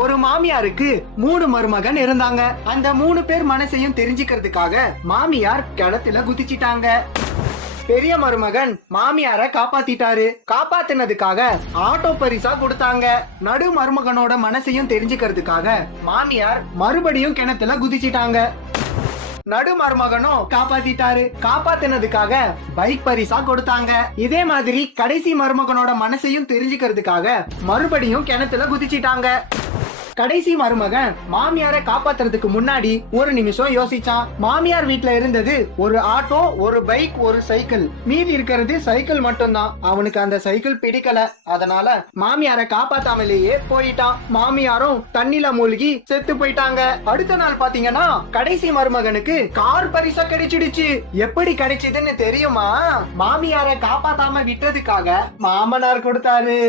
ஒரு மாமியாருக்கு 3 மருமகன் இருந்தாங்க. அந்த 3 பேர் மனசையும் தெரிஞ்சுக்கிறதுக்காக மாமியார் கிணத்துல குதிச்சிட்டாங்க. பெரிய மருமகன் மாமியார காப்பாத்திட்டாரு. காப்பாத்தினதுக்காக ஆட்டோ பரிசா கொடுத்தாங்க. நடு மருமகனோட மனசையும் தெரிஞ்சுக்கிறதுக்காக மாமியார் மறுபடியும் கிணத்துல குதிச்சிட்டாங்க. நடு மருமகனும் காப்பாத்திட்டாரு. காப்பாத்தினதுக்காக பைக் பரிசா கொடுத்தாங்க. இதே மாதிரி கடைசி மருமகனோட மனசையும் தெரிஞ்சுக்கிறதுக்காக மறுபடியும் கிணத்துல குதிச்சிட்டாங்க. கடைசி மருமகன் மாமியாரை காப்பாத்துறதுக்கு முன்னாடி ஒரு நிமிஷம் யோசிச்சான். மாமியார் வீட்ல இருந்தது ஒரு ஆட்டோ, ஒரு பைக், ஒரு சைக்கிள். மீதி இருக்கிறது சைக்கிள் மட்டும்தான். அவனுக்கு அந்த சைக்கிள் பிடிக்கல. அதனால மாமியாரை காப்பாத்தாமலேயே போயிட்டான். மாமியாரும் தண்ணில மூழ்கி செத்து போயிட்டாங்க. அடுத்த நாள் பாத்தீங்கன்னா கடைசி மருமகனுக்கு கார் பரிசா கிடைச்சிடுச்சு. எப்படி கிடைச்சதுன்னு தெரியுமா? மாமியாரை காப்பாத்தாம விட்டதுக்காக மாமனார் கொடுத்தாரு.